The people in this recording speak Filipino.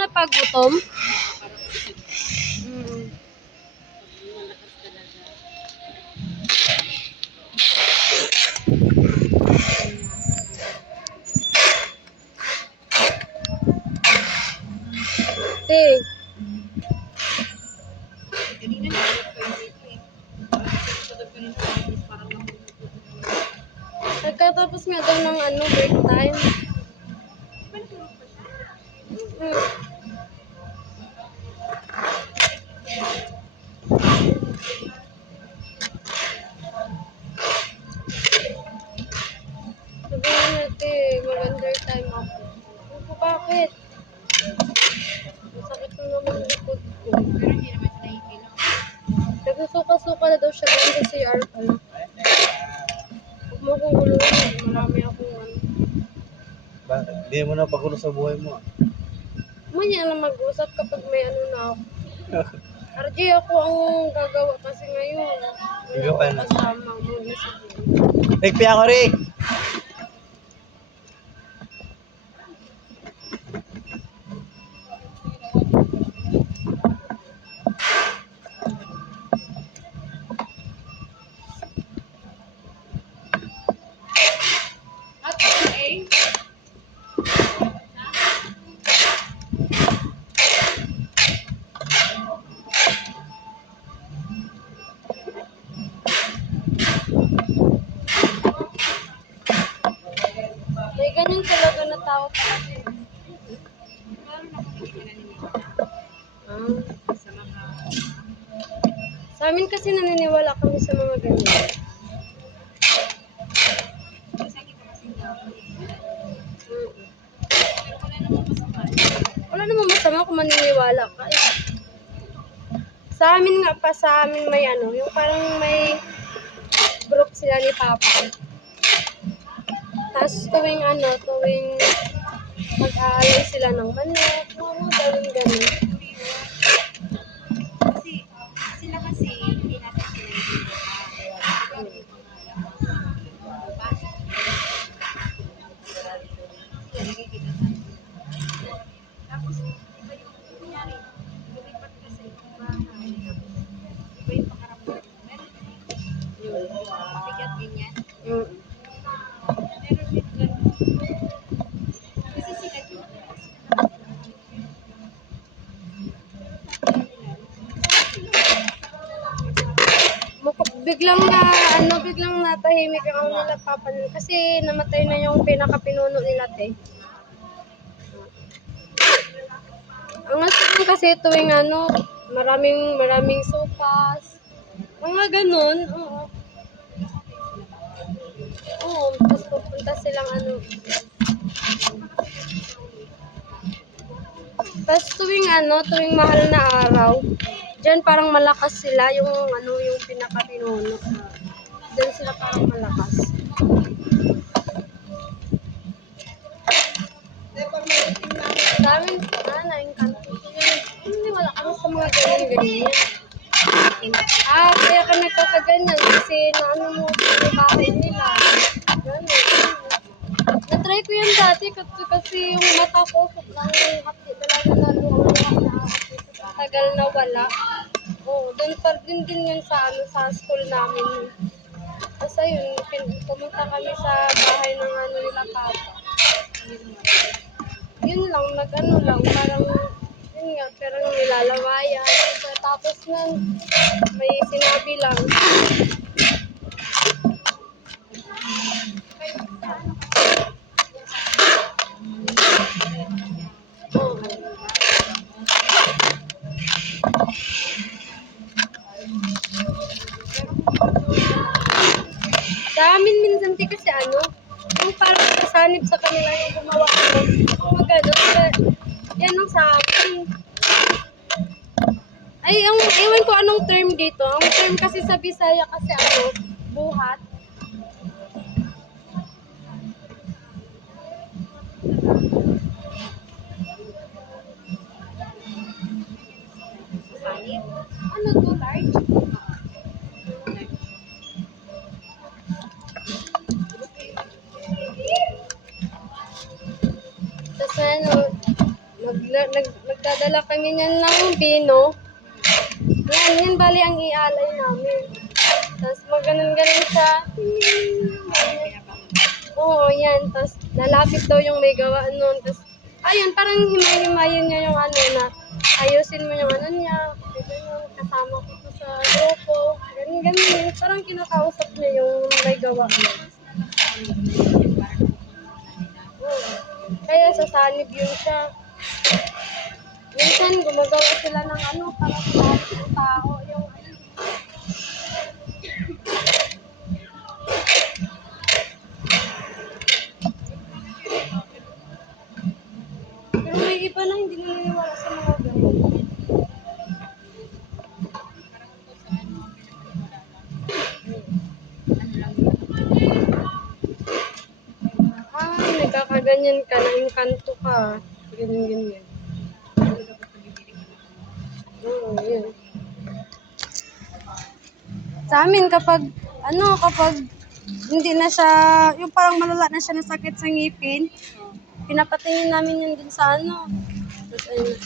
na pag gutom. Mm. Te. Nagkatapos nga daw ng break time. Sabihin natin, mag-under time ako. Ano bakit? Masakit na naman ang likod ko. Pero hindi naman siya nahihilaw. Nagsusuka-suka na daw siya doon sa CR pala. Huwag mo akong guluhin. Marami akong Bakit? Hindi mo na pagulo sa buhay mo ah. Manya lang mag-usap kapag may na ako. RJ, ako ang gagawa kasi ngayon. Ikaw pa na. Kasama mo na sa Rick, piya ko Rick! May ganyan talaga na tao kasi. Meron ako hindi ko naniniwala sa mga... Sa amin kasi naniniwala kami sa mga ganyan. Kasi kita kasi pero wala namang masama. Wala namang masama kung maniniwala ka. Sa amin nga pa, sa amin may yung parang may group sila ni Papa. Tapos tuwing mag-aalay sila ng manok, ganun. Kasi sila kasi hindi natin sila yung tapos iba yung kunyari lumipat ka sa ibang bahay tapos iba yung pakaramdam meron yun mabigat ganyan meron din ganun kasi sila din biglang natahimik ang nila Papa kasi namatay na yung pinakapinuno nila te. Ang asin kasi tuwing maraming sopas. Mga ganun, oo. Oo, tapos pupunta silang Tapos tuwing mahal na araw, diyan parang malakas sila yung pinakapinuno. Diyan sila parang malakas. Dami yung kanto. Hindi wala kami sa mga ganyan. Kaya ka nagkakaganyan kasi mo sa bahay nila. Ganun. Na-try ko yan dati kasi yung mata ko sobrang hati talaga na tagal na wala. Oo, doon pa din yun sa school namin. Kasi yun, pumunta kami sa bahay ng nila Papa. Yun lang, parang yun nga, pero nilalawayan. Tapos nun, may sinabi lang. Sa amin minsan kasi yung parang kasanib sa kanila yung gumawa mga gano'n. Yan ang sa akin. Ay, iwan ko anong term dito. Ang term kasi sa Bisaya kasi buhat. Ano to, large? Tapos Magdadala kami niyan ng bino. Yan bali ang ialay namin. Tapos maganon-ganon siya. Oo, yan. Tapos lalapit daw yung may gawa nun. Tapos, ayun, parang himay-himayin niya yung ano na ayusin mo yung ano niya. Ganun, kasama ko to sa grupo. Ganun. Parang kinakausap niya yung may gawa. Oo. Kaya sa sanib yun siya. Minsan gumagawa sila ng ano para sa ng tao. Yung ano. Pero may iba na hindi naniniwala sa mga ganun. Nagkakaganyan ka, na-inkanto ka. Ganyan. Oo, yun. Sa amin kapag hindi na siya, yung parang malala na siya na sakit sa ngipin, pinapatingin namin yun dun sa ano. Tapos, ayun.